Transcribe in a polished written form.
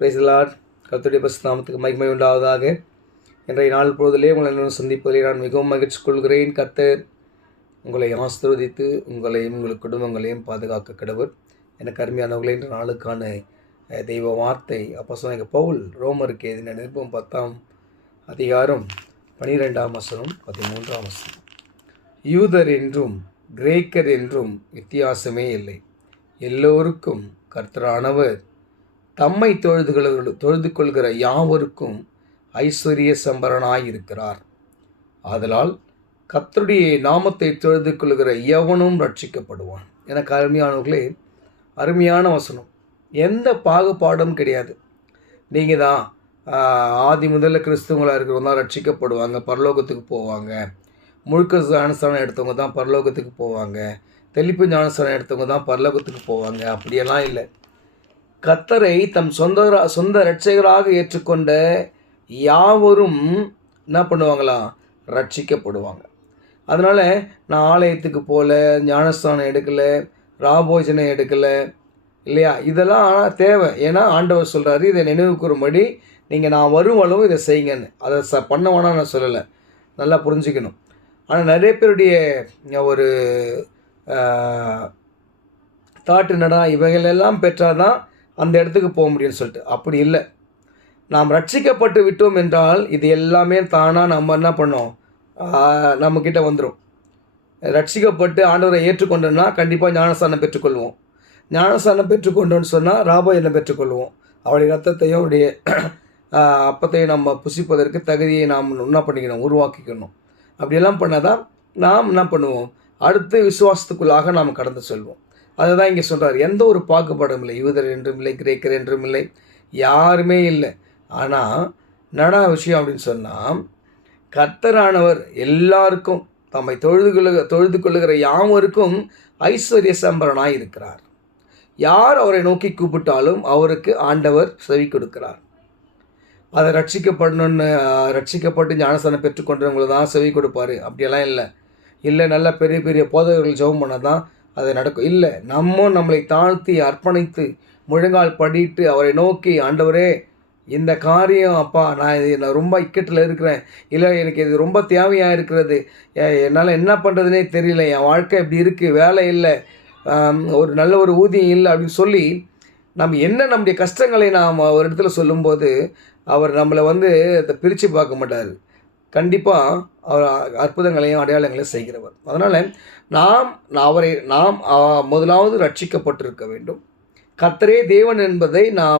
Praise the Lord. கர்த்தருடைய பரிசுத்த நாமத்துக்கு மகிமை உண்டாவதாக. இன்றைய நாள் பொழுதிலே உங்களை சந்திப்பதில் நான் மிகவும் மகிழ்ச்சி கொள்கிறேன். கர்த்தர் உங்களை ஆசீர்வதித்து உங்களையும் உங்கள் குடும்பங்களையும் பாதுகாக்க கடவுள். எனக்கு அருமையானவர்களே, இன்ற நாளுக்கான தெய்வ வார்த்தை அப்போஸ்தலனாகிய பவுல் ரோமருக்கு எழுதின நிருபம் 10ஆம் அதிகாரம் 12ஆம் வசனம் 13ஆம் வசனம். யூதர் என்றும் கிரேக்கர் என்றும் வித்தியாசமே இல்லை, எல்லோருக்கும் கர்த்தரானவர் தம்மை தொழுது கொள்கிற யாவருக்கும் ஐஸ்வர்ய சம்பரனாயிருக்கிறார். ஆதலால் கர்த்தருடைய நாமத்தை தொழுது கொள்கிற எவனும் ரட்சிக்கப்படுவான். எனக்கு அருமையானவர்களே, அருமையான வசனம். எந்த பாகுபாடும் கிடையாது. நீங்கள் தான் ஆதி முதல்ல கிறிஸ்துவங்களாக இருக்கிறவங்க தான் ரட்சிக்கப்படுவாங்க, பரலோகத்துக்கு போவாங்க. முழுக்க ஞானஸ்தானம் எடுத்தவங்க தான் பரலோகத்துக்கு போவாங்க, தெளிப்பு ஞானஸ்தானம் எடுத்தவங்க தான் பரலோகத்துக்கு போவாங்க. அப்படியெல்லாம் இல்லை. கர்த்தரை தம் சொந்த இரட்சகராக ஏற்றுக்கொண்ட யாவரும் என்ன பண்ணுவாங்களாம்? ரட்சிக்கப்படுவாங்க. அதனால் நான் ஆலயத்துக்கு போகல, ஞானஸ்தானம் எடுக்கலை, ராபோஜனம் எடுக்கலை இல்லையா, இதெல்லாம் தேவை. ஏன்னா ஆண்டவர் சொல்கிறாரு, இதை நினைவு கூறும்படி நீங்கள் நான் வரும் அளவு இதை செய்யுங்கன்னு. அதை பண்ண வேணாம் நான் சொல்லலை, நல்லா புரிஞ்சுக்கணும். ஆனால் நிறைய பேருடைய ஒரு தாட்டு என்னடா, இவைகளெல்லாம் பெற்றால் தான் அந்த இடத்துக்கு போக முடியும்னு சொல்லிட்டு. அப்படி இல்லை. நாம் ரட்சிக்கப்பட்டு விட்டோம் என்றால் இது எல்லாமே தானாக நம்ம என்ன பண்ணோம், நம்மக்கிட்ட வந்துடும். ரட்சிக்கப்பட்டு ஆண்டவரை ஏற்றுக்கொண்டோன்னா கண்டிப்பாக ஞானஸ்தானம் பெற்றுக்கொள்வோம். ஞானஸ்தானம் பெற்றுக்கொண்டோன்னு சொன்னால் ராபோஜனம் பெற்றுக்கொள்வோம். அவருடைய ரத்தத்தையும் அவருடைய அப்பத்தையும் நம்ம புசிப்பதற்கு தகுதியை நாம் என்ன பண்ணிக்கணும், உருவாக்கிக்கணும். அப்படியெல்லாம் பண்ணால் தான் நாம் என்ன பண்ணுவோம், அடுத்து விசுவாசத்துக்குள்ளாக நாம் கடந்து செல்வோம். அதை தான் இங்கே சொல்கிறார். எந்த ஒரு பாகுபாடும் இல்லை, யூதர் என்றும் இல்லை, கிரேக்கர் என்றும் இல்லை, யாருமே இல்லை. ஆனால் நடா விஷயம் அப்படின்னு சொன்னால், கர்த்தரானவர் எல்லாருக்கும் தம்மை தொழுது கொள்ளுகிற யாவருக்கும் ஐஸ்வர்ய சம்பரனாய் இருக்கிறார். யார் அவரை நோக்கி கூப்பிட்டாலும் அவருக்கு ஆண்டவர் செவி கொடுக்கிறார். அதை ரட்சிக்கப்பட்டு ஞானஸ்தானம் பெற்றுக்கொண்டவங்களை தான் செவி கொடுப்பார். அப்படியெல்லாம் இல்லை. நல்ல பெரிய பெரிய போதகர்கள் ஜெபம் பண்ணால் தான் அது நடக்கும். இல்லை, நம்மளை தாழ்த்தி அர்ப்பணித்து முழங்கால் படிட்டு அவரை நோக்கி, ஆண்டவரே இந்த காரியம் அப்பா, நான் ரொம்ப இக்கட்டில் இருக்கிறேன், இல்லை எனக்கு இது ரொம்ப தேவையாக இருக்கிறது, என்னால் என்ன பண்ணுறதுனே தெரியல, என் வாழ்க்கை இப்படி இருக்குது, வேலை இல்லை, ஒரு நல்ல ஒரு ஊதியம் இல்லை அப்படின்னு சொல்லி நம்முடைய கஷ்டங்களை நாம் ஒரு இடத்துல சொல்லும்போது அவர் நம்மளை அதை பிரித்து பார்க்க மாட்டார். கண்டிப்பாக அவர் அற்புதங்களையும் அடையாளங்களையும் செய்கிறவர். அதனால் நாம் முதலாவது ரட்சிக்கப்பட்டிருக்க வேண்டும். கர்த்தரே தேவன் என்பதை நாம்